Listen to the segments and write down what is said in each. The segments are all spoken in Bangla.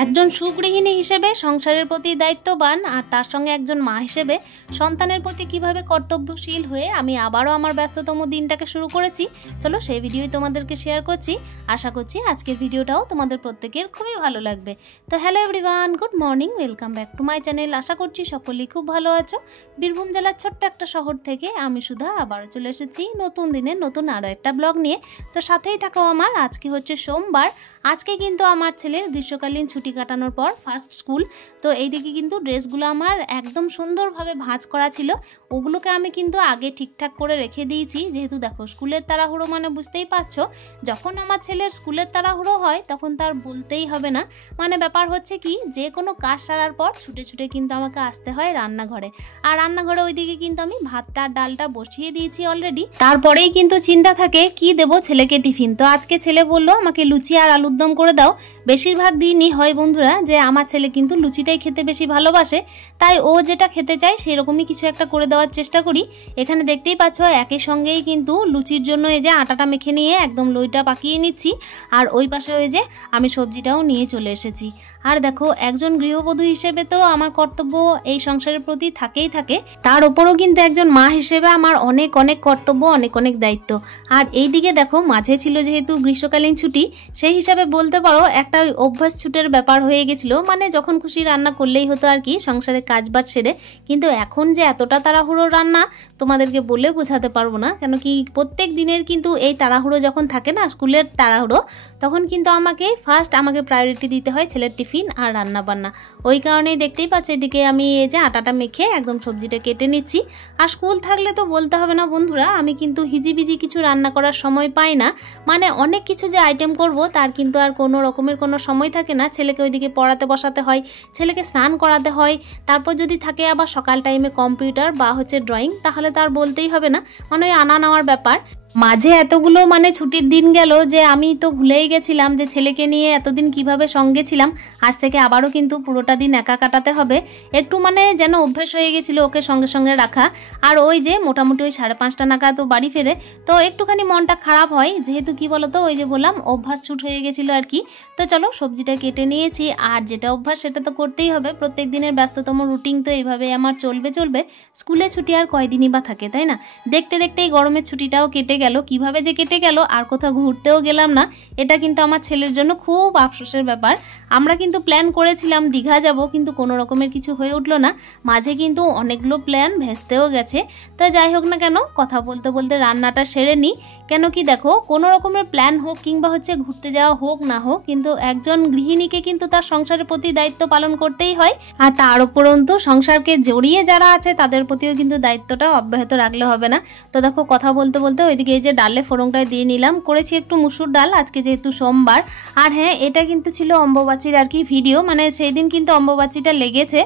একজন সুগৃহিণী হিসেবে সংসারের প্রতি দায়িত্ববান আর তার সঙ্গে একজন মা হিসেবে সন্তানের প্রতি কিভাবে কর্তব্যশীল হয়ে আমি আবারও আমার ব্যস্ততম দিনটাকে শুরু করেছি, চলো সেই ভিডিওই তোমাদেরকে শেয়ার করছি। আশা করছি আজকের ভিডিওটাও তোমাদের প্রত্যেকের খুবই ভালো লাগবে। তো hello everyone, good morning, welcome back to my channel. আশা করছি সকলেই খুব ভালো আছো। বীরভূম জেলার ছোট্ট একটা শহর থেকে আমি সুধা আবারও চলে এসেছি নতুন দিনে নতুন আরও একটা ব্লগ নিয়ে। তো সাথেই থাকো আমার। আজকে হচ্ছে সোমবার। আজকে কিন্তু আমার ছেলের গ্রীষ্মকালীন ছুটি কাটানোর পর ফার্স্ট স্কুল। তো এইদিকে কিন্তু ড্রেসগুলো আমার একদম সুন্দরভাবে ভাঁজ করা ছিল, ওগুলোকে আমি কিন্তু আগে ঠিকঠাক করে রেখে দিয়েছি। যেহেতু দেখো স্কুলের তাড়াহুড়ো মানে বুঝতেই পারছো, যখন আমার ছেলের স্কুলের তাড়াহুড়ো হয় তখন তার বলতেই হবে না। মানে ব্যাপার হচ্ছে কি, যে কোনো কাজ সারার পর ছুটে ছুটে কিন্তু আমাকে আসতে হয় রান্নাঘরে। আর রান্নাঘরে ওইদিকে কিন্তু আমি ভাতটা ডালটা বসিয়ে দিয়েছি অলরেডি। তারপরেই কিন্তু চিন্তা থাকে কি দেবো ছেলেকে টিফিন। তো আজকে ছেলে বললো আমাকে লুচি আর আলুর দম করে দাও। বেশিরভাগ দিনই হয় বন্ধুরা যে আমার ছেলে কিন্তু লুচিটাই খেতে বেশি ভালোবাসে, তাই ও যেটা খেতে চায় সেরকমই কিছু একটা করে দেওয়ার চেষ্টা করি। এখানে দেখতেই পাচ্ছ একই সঙ্গেই কিন্তু লুচির জন্য এই যে আটাটা মেখে নিয়ে একদম লইটা পাকিয়ে নিচ্ছি, আর ওই পাশে ওই যে আমি সবজিটাও নিয়ে চলে এসেছি। আর দেখো একজন গৃহবধূ হিসেবে তো আমার কর্তব্য এই সংসারের প্রতি থাকেই থাকে, তার ওপরও কিন্তু একজন মা হিসেবে আমার অনেক অনেক কর্তব্য, অনেক অনেক দায়িত্ব। আর এইদিকে দেখো মাঝে ছিল যেহেতু গ্রীষ্মকালীন ছুটি, সেই হিসাবে বলতে পারো একটা অভ্যাস ছুটের ব্যাপার হয়ে গেছিল। মানে যখন খুশি রান্না করলেই হতো আর কি, সংসারে কাজ বাজ সেরে। কিন্তু এখন যে এতটা তাড়াহুড়ো রান্না তোমাদেরকে বলে বোঝাতে পারবো না, কেন কি প্রত্যেক দিনের কিন্তু এই তাড়াহুড়ো যখন থাকে না, স্কুলের তাড়াহুড়ো, তখন কিন্তু আমাকে প্রায়োরিটি দিতে হয় ছেলের টিফিন আর রান্না বান্না। ওই কারণেই দেখতেই পাচ্ছ এদিকে আমি এই যে আটাটা মেখে একদম সবজিটা কেটে নিচ্ছি। আর স্কুল থাকলে তো বলতে হবে না বন্ধুরা, আমি কিন্তু হিজিবিজি কিছু রান্না করার সময় পাই না। মানে অনেক কিছু যে আইটেম করব তার কিন্তু আর কোনো রকমের কোনো সময় থাকে না। ছেলেকে ওইদিকে পড়াতে বসাতে হয়, ছেলেকে স্নান করাতে হয়, তারপর যদি থাকে আবার সকাল টাইমে কম্পিউটার বা হচ্ছে ড্রয়িং, তাহলে তার বলতেই হবে না। মানে ওই আনা নেওয়ার ব্যাপার। মাঝে এতগুলো মানে ছুটির দিন গেল যে আমি তো ভুলেই গেছিলাম যে ছেলেকে নিয়ে এতদিন কিভাবে সঙ্গে ছিলাম। আজ থেকে আবারও কিন্তু পুরোটা দিন একা কাটাতে হবে। একটু মানে যেন অভ্যেস হয়ে গেছিলো ওকে সঙ্গে সঙ্গে রাখা। আর ওই যে মোটামুটি ওই 5:30 নাগাদ তো বাড়ি ফেরে, তো একটুখানি মনটা খারাপ হয়, যেহেতু কি বলতো ওই যে বললাম অভ্যাস ছুট হয়ে গেছিলো আর কি। তো চলো সবজিটা কেটে নিয়েছি, আর যেটা অভ্যাস সেটা তো করতেই হবে। প্রত্যেক দিনের ব্যস্ততম রুটিন তো এইভাবে আমার চলবে। স্কুলে ছুটি আর কয়দিনই বা থাকে, তাই না? দেখতে দেখতেই গরমের ছুটিটাও কেটে গেল। কিভাবে যে কেটে গেল, আর কোথাও ঘুরতেও গেলাম না। এটা কিন্তু আমার ছেলের জন্য খুব আফসোসের ব্যাপার। আমরা কিন্তু প্ল্যান করেছিলাম দীঘা যাব, কিন্তু কোনো রকমের কিছু হয়ে উঠলো না। মাঝে কিন্তু অনেকগুলো প্ল্যান ভেস্তেও গেছে। তো যাই হোক না কেন, কথা বলতে বলতে রান্নাটা সেরে নিই। কেন কি দেখো, কোনো রকমের প্ল্যান হোক কিংবা হচ্ছে ঘুরতে যাওয়া হোক না হোক, কিন্তু একজন গৃহিণীকে কিন্তু তার সংসারের প্রতি দায়িত্ব পালন করতেই হয়। আর তার উপরন্তু সংসারকে জড়িয়ে যারা আছে তাদের প্রতিও কিন্তু দায়িত্বটা অব্যাহত রাখলে হবে না। তো দেখো কথা বলতে বলতে ওইদিকে এই যে ডালে ফোড়নটা দিয়ে নিলাম। করেছি একটু মুসুর ডাল আজকে যেহেতু সোমবার। আর হ্যাঁ, এটা কিন্তু ছিল অম্বুবাচীর আর কি ভিডিও, মানে সেই দিন কিন্তু অম্বুবাচীটা লেগেছে।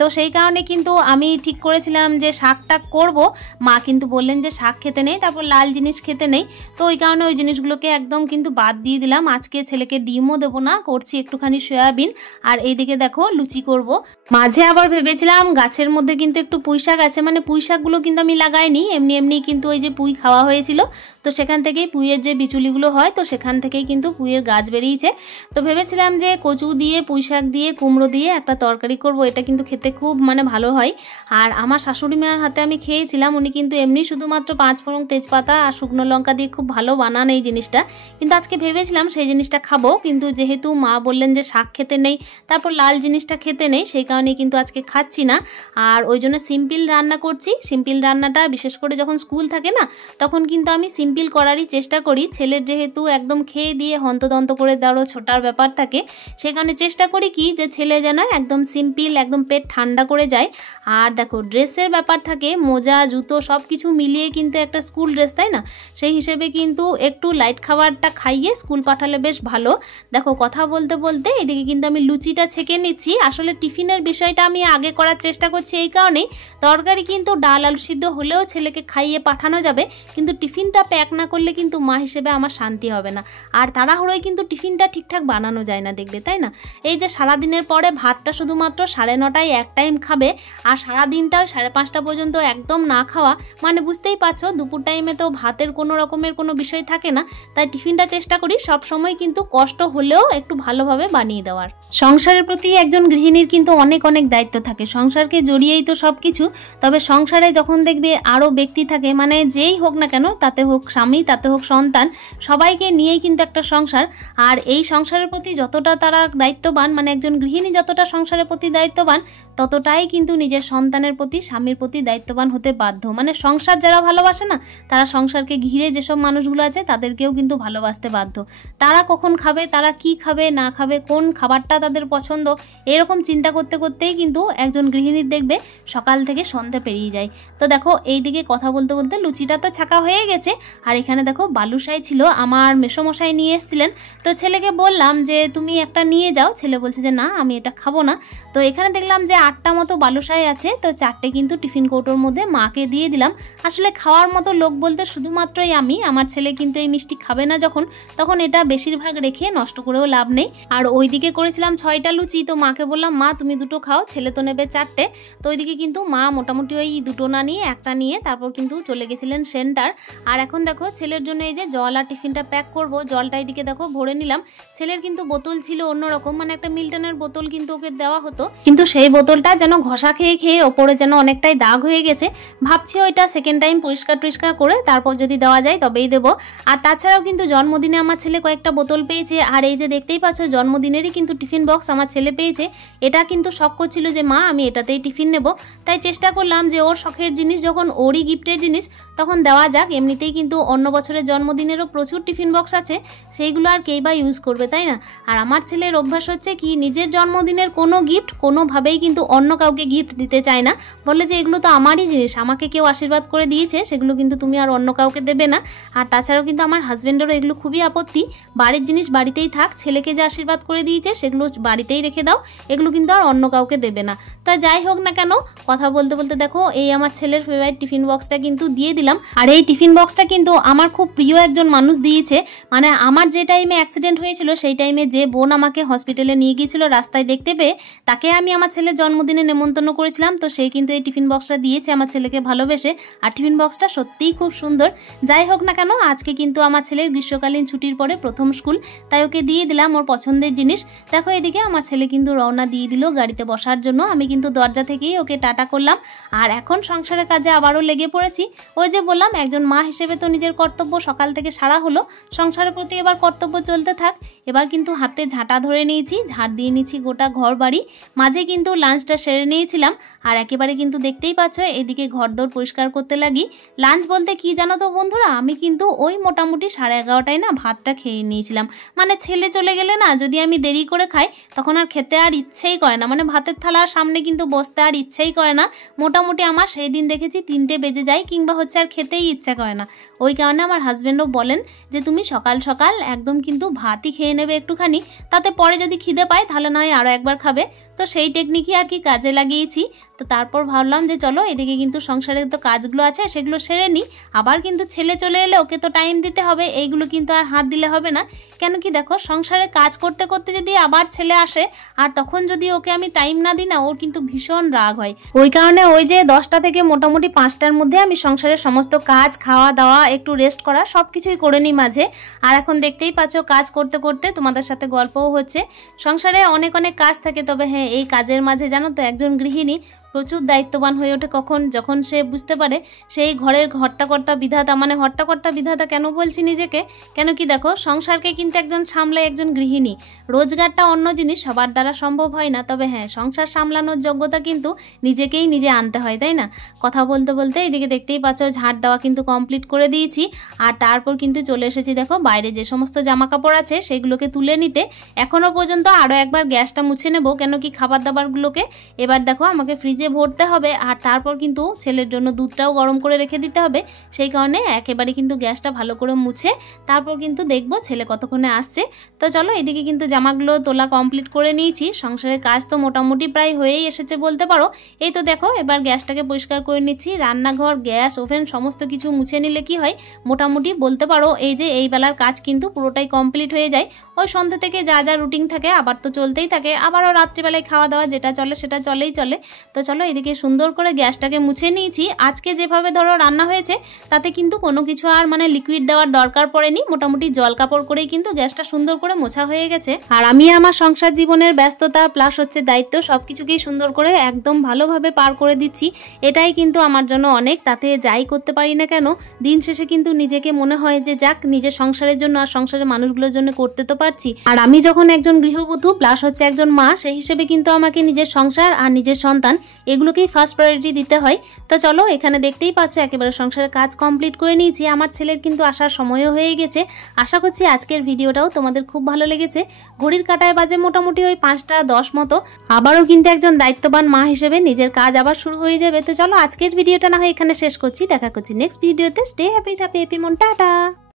তো সেই কারণে কিন্তু আমি ঠিক করেছিলাম যে শাকটা করব। মা কিন্তু বললেন যে শাক খেতে নেই, তারপর লাল জিনিস খেতে নেই। তো ওই কারণে ওই জিনিসগুলোকে একদম কিন্তু বাদ দিয়ে দিলাম। আজকে ছেলেকে ডিমও দেবো না, করছি একটুখানি সয়াবিন। আর এইদিকে দেখো লুচি করব। মাঝে আবার ভেবেছিলাম গাছের মধ্যে কিন্তু একটু পুঁই শাক আছে, মানে পুঁই শাকগুলো কিন্তু আমি লাগাইনি, এমনি কিন্তু ওই যে পুঁই খাওয়া হয়েছিল, তো সেখান থেকেই পুঁইয়ের যে বিচুলিগুলো হয়, তো সেখান থেকেই কিন্তু পুঁইয়ের গাছ বেরিয়েছে। তো ভেবেছিলাম যে কচু দিয়ে পুঁই শাক দিয়ে কুমড়ো দিয়ে একটা তরকারি করব, এটা কিন্তু খেতে খুব মানে ভালো হয়। আর আমার শাশুড়ি মার হাতে আমি খেয়েছিলাম, উনি কিন্তু এমনি শুধুমাত্র 5 ফোড়ন তেজপাতা আর শুকনো লঙ্কা দিয়ে খুব ভালো বানান এই জিনিসটা। কিন্তু আজকে ভেবেছিলাম সেই জিনিসটা খাবো, কিন্তু যেহেতু মা বললেন যে শাক খেতে নেই, তারপর লাল জিনিসটা খেতে নেই, সেই কারণে কিন্তু আজকে খাচ্ছি না। আর ওই জন্য সিম্পল রান্না করছি। সিম্পল রান্নাটা বিশেষ করে যখন স্কুল থাকে না, তখন কিন্তু আমি সিম্পল করারই চেষ্টা করি। ছেলের যেহেতু একদম খেয়ে দিয়ে হন্তদন্ত করে দেওয়ারও ছোটার ব্যাপার থাকে, সে কারণে চেষ্টা করি কি যে ছেলে যেন একদম সিম্পল, একদম পেট ঠান্ডা করে যায়। আর দেখো ড্রেসের ব্যাপার থাকে, মোজা জুতো সব কিছু মিলিয়ে কিন্তু একটা স্কুল ড্রেস, তাই না? সেই হিসেবে কিন্তু একটু লাইট খাবারটা খাইয়ে স্কুল পাঠালে বেশ ভালো। দেখো কথা বলতে বলতে এদিকে কিন্তু আমি লুচিটা ছেঁকে নিচ্ছি। আসলে টিফিনের বিষয়টা আমি আগে করার চেষ্টা করছি এই কারণেই, তরকারি কিন্তু ডাল আলু সিদ্ধ হলেও ছেলেকে খাইয়ে পাঠানো যাবে, কিন্তু টিফিনটা প্যাক না করলে কিন্তু মা হিসেবে আমার শান্তি হবে না। আর তাড়াহুড়োয় কিন্তু টিফিনটা ঠিকঠাক বানানো যায় না, দেখবে, তাই না? এই যে সারাদিনের পরে ভাতটা শুধুমাত্র 9:30টায় এক টাইম খাবে, আর সারাদিনটা 5:30 পর্যন্ত একদম না খাওয়া, মানে বুঝতেই পারছো দুপুর টাইমে তো ভাতের কোনো রকমের কোনো বিষয় থাকে না, তাই টিফিনটা চেষ্টা করি সবসময় কিন্তু কষ্ট হলেও একটু ভালোভাবে বানিয়ে দেওয়ার। সংসারের প্রতি একজন গৃহিণীর কিন্তু অনেক অনেক দায়িত্ব থাকে, সংসারকে জড়িয়েই তো সব কিছু। তবে সংসারে যখন দেখবে আরও ব্যক্তি থাকে, মানে যেই হোক না কেন, তাতে হোক স্বামী, তাতে হোক সন্তান, সবাইকে নিয়েই কিন্তু একটা সংসার। আর এই সংসারের প্রতি যতটা তারা দায়িত্ববান, মানে একজন গৃহিণী যতটা সংসারের প্রতি দায়িত্ববান, ততটাই কিন্তু নিজের সন্তানের প্রতি, স্বামীর প্রতি দায়িত্ববান হতে বাধ্য। মানে সংসার যারা ভালোবাসে না, তারা সংসারকে ঘিরে যেসব মানুষগুলো আছে তাদেরকেও কিন্তু ভালোবাসতে বাধ্য। তারা কখন খাবে, তারা কি খাবে না খাবে, কোন খাবারটা তাদের পছন্দ, এরকম চিন্তা করতে করতেই কিন্তু একজন গৃহিণীর দেখবে সকাল থেকে সন্ধে পেরিয়ে যায়। তো দেখো এইদিকে কথা বলতে বলতে লুচিটা তো ছাকা হয়ে গেছে, আর এখানে দেখো বালুশাই ছিল, আমার মেসোমশাই নিয়ে এসেছিলেন। তো ছেলেকে বললাম যে তুমি একটা নিয়ে যাও, ছেলে বলছে যে না আমি এটা খাবো না। তো এখানে দেখলাম যে 8টা মতো বালুশাই আছে, তো 4টে কিন্তু টিফিন কৌটোর মধ্যে মাকে দিয়ে দিলাম। আসলে খাওয়ার মতো লোক বলতে শুধুমাত্রই আমি, আমার ছেলে কিন্তু এই মিষ্টি খাবে না যখন, তখন এটা বেশিরভাগ রেখে নষ্ট করেও লাভ নেই। আর ওইদিকে করেছিলাম 6টা লুচি, তো মাকে বললাম মা তুমি 2টো খাও, ছেলে তো নেবে 4টে। তো ওইদিকে কিন্তু মা মোটামুটি ওই 2টো না নিয়ে একটা নিয়ে তারপর কিন্তু চলে গেছিলেন সেন্টার। আর এখন দেখো ছেলের জন্য এই যে জল আর টিফিনটা প্যাক করব, জলটা এইদিকে দেখো ভরে নিলাম। ছেলের কিন্তু বোতল ছিল অন্যরকম, মানে একটা মিল্টনের বোতল কিন্তু ওকে দেওয়া হতো, কিন্তু সেই বোতলটা যেন ঘষা খেয়ে খেয়ে ওপরে যেন অনেকটাই দাগ হয়ে গেছে। ভাবছি ওইটা সেকেন্ড টাইম পরিষ্কার করে তারপর যদি দেওয়া যায় তবেই দেবো। আর তাছাড়াও কিন্তু জন্মদিনে আমার ছেলে কয়েকটা বোতল পেয়েছে, আর এই যে দেখতেই পাচ্ছ জন্মদিনেরই কিন্তু টিফিন বক্স আমার ছেলে পেয়েছে। এটা কিন্তু শখ করছিল যে মা আমি এটাতেই টিফিন নেব, তাই চেষ্টা করলাম যে ওর শখের জিনিস যখন, ওরই গিফটের জিনিস, তখন দেওয়া যাক। এমনিতেই কিন্তু অন্য বছরের জন্মদিনেরও প্রচুর টিফিন বক্স আছে, সেইগুলো আর কেই বা ইউজ করবে, তাই না? আর আমার ছেলের অভ্যাস হচ্ছে কি, নিজের জন্মদিনের কোনো গিফট কোনোভাবেই কিন্তু অন্য কাউকে গিফট দিতে চায় না, বলে যে এগুলো তো আমারই জিনিস, আমাকে কেউ আশীর্বাদ করে দিয়েছে, সেগুলো কিন্তু তুমি আর অন্য কাউকে দেবে না। আর তাছাড়াও কিন্তু আমার হাজব্যান্ডেরও এগুলো খুবই আপত্তি, বাড়ির জিনিস বাড়িতেই থাক, ছেলেকে যে আশীর্বাদ করে দিয়েছে সেগুলো বাড়িতেই রেখে দাও, এগুলো কিন্তু আর অন্য কাউকে দেবে না। তা যাই হোক না কেন, কথা বলতে বলতে দেখো এই আমার ছেলের ফেভারিট টিফিন বক্সটা কিন্তু দিয়ে দিলাম। আর এই টিফিন বক্সটা কিন্তু আমার খুব প্রিয় একজন মানুষ দিয়েছে, মানে আমার যে টাইমে অ্যাক্সিডেন্ট হয়েছিল সেই টাইমে যে বোন আমাকে হসপিটালে নিয়ে গিয়েছিল রাস্তায় দেখতে পেয়ে, তাকে আমি আমার ছেলের জন্মদিনে নেমন্তন্ন করেছিলাম। তো সেই কিন্তু এই টিফিন বক্সটা দিয়েছে আমার ছেলেকে ভালোবেসে, আর টিফিন বক্সটা সত্যিই খুব সুন্দর। যাই হোক না কেন, আজকে কিন্তু আমার ছেলের গ্রীষ্মকালীন ছুটির পরে প্রথম স্কুল, তাই ওকে দিয়ে দিলাম ওর পছন্দের জিনিস। দেখো এদিকে আমার ছেলে কিন্তু রওনা দিয়ে দিল গাড়িতে বসার জন্য, আমি কিন্তু দরজা থেকেই ওকে টাটা করলাম। আর এখন সংসারের কাজে আবারও লেগে পড়েছি। ওই যে বললাম একজন মা হিসেবে তো নিজের কর্তব্য সকাল থেকে সারা হলো, সংসারের প্রতি এবার কর্তব্য চলতে থাক। এবার কিন্তু হাতে ঝাঁটা ধরে নিয়েছি, ঝাড় দিয়ে নিয়েছি গোটা ঘর বাড়ি, মাঝে কিন্তু লাঞ্চটা সেরে নিয়েছিলাম। আর একেবারে কিন্তু দেখতেই পাচ্ছ এদিকে ঘরদোর পরিষ্কার করতে লাগি। লাঞ্চ বলতে কি জানো তো বন্ধুরা, আমি কিন্তু ওই মোটামুটি 11:30টায় না ভাতটা খেয়ে নিয়েছিলাম। মানে ছেলে চলে গেলে না যদি আমি দেরি করে খাই তখন আর খেতে আর ইচ্ছেই করে না, মানে ভাতের থালার সামনে কিন্তু বসতে আর ইচ্ছেই করে না। মোটামুটি আমার সেই দিন দেখেছি 3টে বেজে যায়, কিংবা হচ্ছে আর খেতেই ইচ্ছা করে না। ওই কারণে আমার হাজব্যান্ডও বলেন যে তুমি সকাল সকাল একদম কিন্তু ভাতই খেয়ে নেবে একটুখানি, তাতে পরে যদি খিদে পায় তাহলে নয় আরও একবার খাবে। তো সেই টেকনিকই আর কি কাজে লাগিয়েছি। তো তারপর ভাবলাম যে চলো এদিকে কিন্তু সংসারের তো কাজগুলো আছে সেগুলো সেরে নিই, আবার কিন্তু ছেলে চলে এলে ওকে তো টাইম দিতে হবে, এইগুলো কিন্তু আর হাত দিলে হবে না। কেন কি দেখো সংসারে কাজ করতে করতে যদি আবার ছেলে আসে আর তখন যদি ওকে আমি টাইম না দিই না, ওর কিন্তু ভীষণ রাগ হয়। ওই কারণে ওই যে 10টা থেকে মোটামুটি 5টার মধ্যে আমি সংসারের সমস্ত কাজ, খাওয়া দাওয়া, একটু রেস্ট করা সব কিছুই করে নিই মাঝে। আর এখন দেখতেই পাচ্ছ কাজ করতে করতে তোমাদের সাথে গল্পও হচ্ছে। সংসারে অনেক অনেক কাজ থাকে, তবে হ্যাঁ এই কাজের মাঝে জানো তো একজন গৃহিণী প্রচুর দায়িত্ববান হয়ে ওঠে কখন, যখন সে বুঝতে পারে সেই ঘরের হর্তাকর্তা বিধাতা। মানে হর্তাকর্তা বিধাতা কেন বলছি নিজেকে, কেন কি দেখো সংসারকে কিন্তু একজন সামলায় একজন গৃহিণী। রোজগারটা অন্য জিনিস, সবার দ্বারা সম্ভব হয় না, তবে হ্যাঁ সংসার সামলানোর যোগ্যতা কিন্তু নিজেকেই নিজে আনতে হয়, তাই না? কথা বলতে বলতে এদিকে দেখতেই পাচ্ছ ঝাড় দেওয়া কিন্তু কমপ্লিট করে দিয়েছি। আর তারপর কিন্তু চলে এসেছি দেখো বাইরে যে সমস্ত জামা কাপড় আছে সেগুলোকে তুলে নিতে। এখনও পর্যন্ত আরও একবার গ্যাসটা মুছে নেবো, কেন কি খাবার দাবারগুলোকে এবার দেখো আমাকে ফ্রিজে ভরতে হবে। আর তারপর কিন্তু ছেলের জন্য দুধটাও গরম করে রেখে দিতে হবে, সেই কারণে একেবারে কিন্তু গ্যাসটা ভালো করে মুছে তারপর কিন্তু দেখবো ছেলে কতক্ষণে আসছে। তো চলো এদিকে কিন্তু জামাগুলো তোলা কমপ্লিট করে নিয়েছি, সংসারের কাজ তো মোটামুটি প্রায় হয়েই এসেছে বলতে পারো। এই তো দেখো এবার গ্যাসটাকে পরিষ্কার করে নিচ্ছি, রান্নাঘর, গ্যাস, ওভেন সমস্ত কিছু মুছে নিলে কি হয় মোটামুটি বলতে পারো এই যে এই বেলার কাজ কিন্তু পুরোটাই কমপ্লিট হয়ে যায়। ওই সন্ধ্যা থেকে যা যা রুটিন থাকে আবার তো চলতেই থাকে, আবারও রাত্রিবেলায় খাওয়া দাওয়া যেটা চলে সেটা চলেই চলে। তো চলো এদিকে সুন্দর করে গ্যাসটাকে মুছে নিয়েছি। আজকে যেভাবে ধরো রান্না হয়েছে তাতে কিন্তু কোনো কিছু আর মানে লিকুইড দেওয়ার দরকার পড়েনি, মোটামুটি জল কাপড় করেই কিন্তু গ্যাসটা সুন্দর করে মোছা হয়ে গেছে। আর আমি আমার সংসার জীবনের ব্যস্ততা প্লাস হচ্ছে দায়িত্ব সবকিছুকেই সুন্দর করে একদম ভালোভাবে পার করে দিচ্ছি। এটাই কিন্তু আমার জন্য অনেক। তাতে যাই করতে পারি না কেন দিন শেষে কিন্তু নিজেকে মনে হয় যে যাক নিজের সংসারের জন্য আর সংসারের মানুষগুলোর জন্য করতে তো পারছি। আর আমি যখন একজন গৃহবধূ প্লাস হচ্ছে একজন মা, সেই হিসেবে কিন্তু আমাকে নিজের সংসার আর নিজের সন্তান এগুলোকেই ফার্স্ট প্রায়োরিটি দিতে হয়। তো চলো এখানে দেখতেই পাচ্ছ একেবারে সংসারের কাজ কমপ্লিট করে নিয়েছি। আমার ছেলের কিন্তু আসার সময়ও হয়ে গেছে। আশা করছি আজকের ভিডিওটাও তোমাদের খুব ভালো লেগেছে। ঘড়ির কাঁটায় বাজে মোটামুটি ওই 5টা 10 মতো। আবারও কিন্তু একজন দায়িত্ববান মা হিসেবে নিজের কাজ আবার শুরু হয়ে যাবে। তো চলো আজকের ভিডিওটা না হয় এখানে শেষ করছি, দেখা করছি নেক্সট ভিডিওতে। স্টে হ্যাপি, হ্যাপি মন, টাটা।